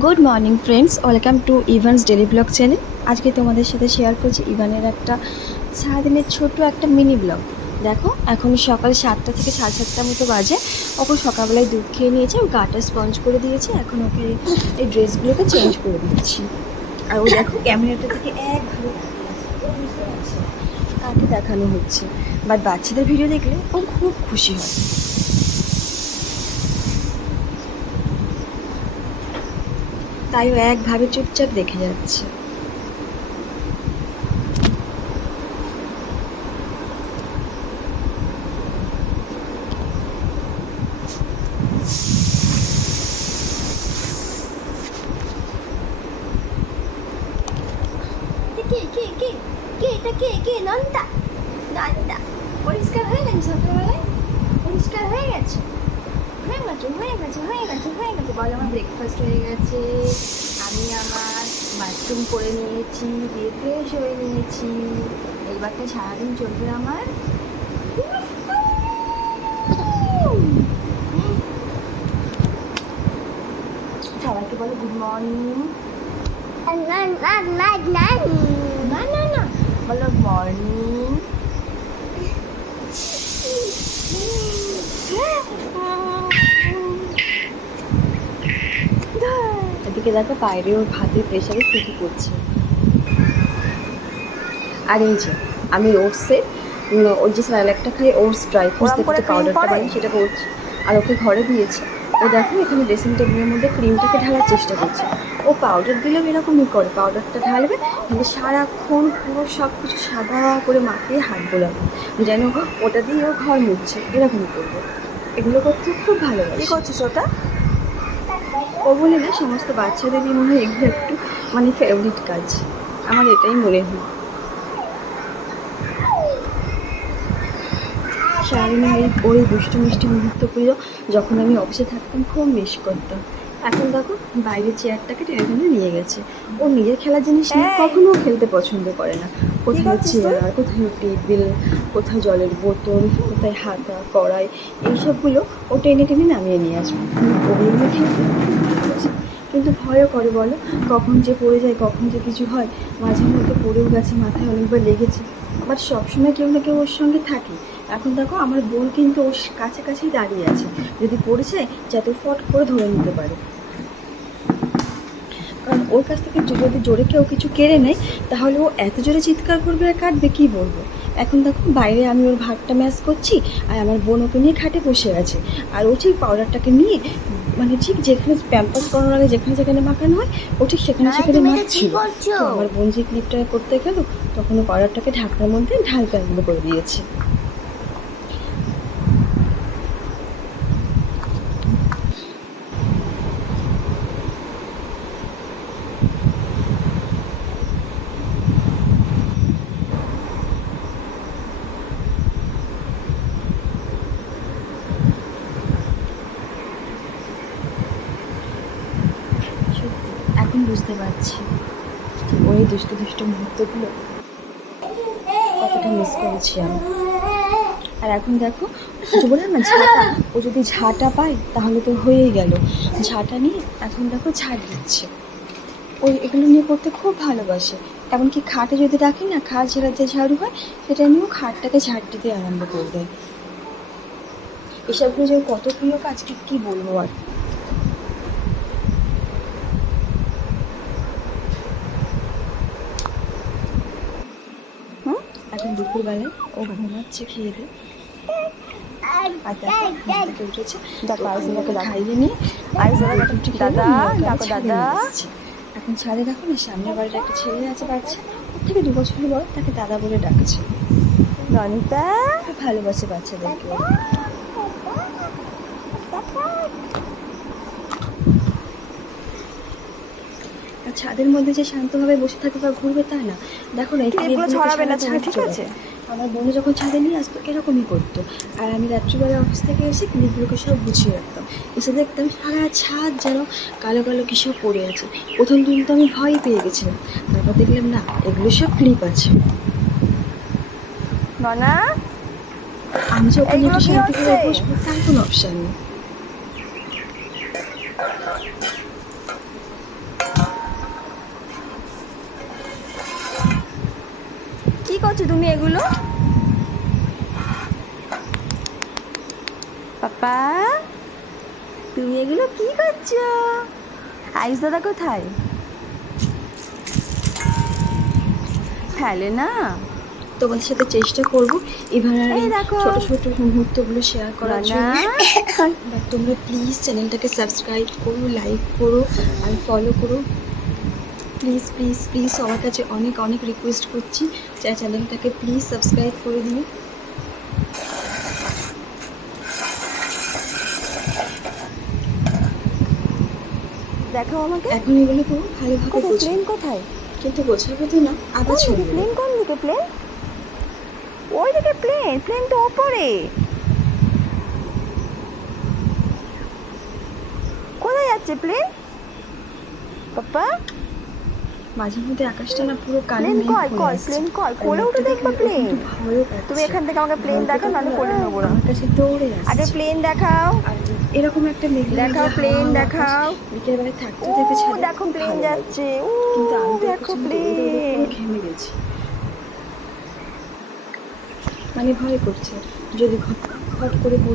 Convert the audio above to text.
Good morning friends, welcome to Evans daily blog channel. আজকে তোমাদের সাথে শেয়ার করছি ইভানের একটা সারাদিনের ছোট একটা মিনি ব্লগ। দেখো, এখন সকাল 7টা থেকে 7:30 মতো বাজে। ওকে সকালবেলায় দুধ খেয়ে নিয়েছে, ও গাটা স্পঞ্জ করে দিয়েছে। এখন ওকে এই ড্রেসগুলোকে চেঞ্জ করে দিচ্ছি। আর ও দেখো ক্যামেরাটা থেকে একভাবে বুঝতে পারছে কাকে দেখানো হচ্ছে, বাট বাচ্চাদের ভিডিও দেখলে ও খুব খুশি হয়। তাই ও একভাবে চুপচাপ দেখে যাচ্ছে। কে কে কে কে এটা কে কে নন্দা নন্দা পরিষ্কার হয়ে গেছে সকালবেলায়? পরিষ্কার হয়ে গেছে? হয়ে গেছে হয়ে গেছে হয়ে গেছে হয়ে গেছে বলো। আমার ব্রেকফাস্ট হয়ে গেছে, আমি আমার বাথরুম করে নিয়েছি, দিয়ে ফ্রেশ হয়ে নিয়েছি। এইবারটা সারাদিন চলবে আমার। সবাইকে বলো গুড মর্নিং। না না না, বলো মর্নিং। এদিকে দেখো বাইরে ওর ভাতের প্রেশারে সিটি করছে। আর এই যে আমি ওটসের ওই যে স্যালাডটা খাই, ওটস ড্রাই ফ্রুটস থেকে যে পাউডারটা বানাই সেটা করছি। আর ওকে ঘরে দিয়েছে। ও দেখো এখানে ড্রেসিং টেবিলের মধ্যে ক্রিমটাকে ঢালার চেষ্টা করছে। ও পাউডার দিলেও এরকমই করে, পাউডারটা ঢালবে কিন্তু সারাক্ষণ পুরো সব কিছু সাদা করে মাখিয়ে হাত বোলাবে যেন ওটা দিয়ে ও ঘর মুছছে, এরকমই করবে। এগুলো করতে খুব ভালোবাসে। কী করছিস ওটা? ও বলে না, সমস্ত বাচ্চাদেরই মনে হয় এগুলো একটু মানে ফেভারিট কাজ, আমার এটাই মনে হয়। সারাদিন ওই দুষ্টু মিষ্টি মুহূর্তগুলো যখন আমি অফিসে থাকতাম খুব মিস করতাম। এখন দেখো বাইরের চেয়ারটাকে টেনে টেনে নিয়ে গেছে। ও নিজের খেলার জিনিস নিয়ে কখনো খেলতে পছন্দ করে না। কোথায় চেয়ার, কোথায় টেবিল, কোথায় জলের বোতল, কোথায় হাতা কড়াই, এইসবগুলো ও টেনে টেনে নামিয়ে নিয়ে আসবে। ওগুলো নিয়ে খেলতে কিন্তু ভয়ও করে বলো, কখন যে পড়ে যায়, কখন যে কিছু হয়। মাঝে মধ্যে পড়েও গেছে, মাথায় অনেকবার লেগেছে। আবার সবসময় কেউ না কেউ ওর সঙ্গে থাকে। এখন দেখো আমার বোন কিন্তু ওর কাছাকাছি দাঁড়িয়ে আছে, যদি পড়ে যায় যাতে ফট করে ধরে নিতে পারে। কারণ ওর কাছ থেকে যদি জোরে কেউ কিছু কেড়ে নেয় তাহলে ও এত জোরে চিৎকার করবে আর কাটবে, কী বলবো। এখন দেখো বাইরে আমি ওর ভাতটা ম্যাশ করছি, আর আমার বোন ওকে নিয়ে খাটে বসে আছে। আর ও ঠিক পাউডারটাকে নিয়ে মানে ঠিক যেখানে প্যাম্পাস করানোর আগে যেখানে যেখানে মাখানো হয় ও ঠিক সেখানে সেখানে মাখছিল। তো আমার বোন যে ক্লিপটা করতে গেল তখন ও পাউডারটাকে ঢাকনার মধ্যে ঢালতে আরম্ভ করে দিয়েছে। এখন বুঝতে পারছি ওই দুষ্টু দুষ্টু মুহূর্তগুলো কতটা মিস করেছি আমি। আর এখন দেখো বলে না ঝাঁটা, ও যদি ঝাঁটা পায় তাহলে তো হয়েই গেল। ঝাঁটা নিয়ে এখন দেখো ঝাড় দিচ্ছে। ওই এগুলো নিয়ে করতে খুব ভালোবাসে। এমনকি খাটে যদি রাখি না, খাট ঝেড়ার যে ঝাড়ু হয় সেটা নিয়েও খাটটাকে ঝাড় দিতে আরম্ভ করবে। এসবগুলো যে কত প্রিয় কাজ কী বলবো আর। এখন দুপুরবেলায় ও ঘুমাচ্ছে খেয়ে দিয়ে। আর দেখো ঘুম থেকে উঠেছে, খাইয়ে নিয়ে দাদা ডাকো দাদা। এখন ছাদে দেখো না, সামনের বাড়ির একটা ছেলে আছে বাচ্চা, ওর থেকে 2 বছরের বড়, তাকে দাদা বলে ডাকছে। রনিতা খুব ভালোবাসে বাচ্চাদেরকে। আর ছাদের মধ্যে যে শান্তভাবে বসে থাকবে বা ঘুরবে তা না। দেখো না, ক্লিপগুলো ছড়াবে না তুমি, ঠিক আছে? আমার বোন যখন ছাদে নিয়ে আসতো এরকমই করতো। আর আমি রাত্রিবেলা অফিস থেকে এসে ক্লিপগুলোকে সব গুছিয়ে রাখতাম। এসে দেখতাম সারা ছাদ যেন কালো কালো কিছু পড়ে আছে। প্রথম দিন তো আমি ভয় পেয়ে গেছিলাম, তারপর দেখলাম না, এগুলো সব ক্লিপ আছে। ননা আমি যে ওখানে এইগুলো একটু কি শান্তি করে হচ্ছে? বসবো তার কোনো অপশান নেই। করছো তুমি এগুলো? পাপা, তুমি এগুলো কি করছো? আয়ুষ দাদা কোথায়? ফেলে না। তোমাদের সাথে চেষ্টা করবো এবার আর এই এই দেখো। ছোট ছোট মুহূর্তগুলো শেয়ার করার রানা। জন্য। বাট তোমরা প্লিজ চ্যানেলটাকে সাবস্ক্রাইব করো, লাইক করো আর ফলো করো। প্লিজ প্লিজ প্লিজ সবার কাছে অনেক অনেক রিকোয়েস্ট করছি যে চ্যানেলটাকে প্লিজ সাবস্ক্রাইব করে দিও। দেখাও আমাকে। এখন এগুলো পুরো ভালোভাবে কোথায় গোছাবো, প্লেন কোথায়? কিন্তু গোছাবো তো না, আবার কোন ছড়িয়ে দিকে দেবো। প্লেন? কোন দিকে প্লেন? ওই দিকে প্লেন? প্লেন তো ওপরে। কোথায় যাচ্ছে প্লেন? পাপা, মাঝে মধ্যে আকাশটা না পুরো কালো প্লেন মেঘ কই হয়ে কই? আসছে। প্লেন কই? আর কোলে উঠে মেঘটা দেখবা দেখলে প্লেন? একটু ভয়ও পাচ্ছে। তুমি এখান থেকে আমাকে প্লেন ভয় দেখাও, পেতে নাহলে পেতে কোলে নেবো না। আমার কাছে দৌড়ে আগে আসছে। প্লেন দেখাও। আর এরকম একটা মেঘলা দেখাও মেঘলা প্লেন, হাওয়া হাওয়া আকাশ দেখাও। বিকেল বেলায় থাকতে ও থাকবে ছাদে, দেখো খুব প্লেন ভালো লাগে। যাচ্ছে। ও কিন্তু আমি তো দেখো পেছনে দৌড়ে দৌড়ে পুরো প্লেন। ঘেমে গেছি, মানে ভয় করছে যদি খট খট করে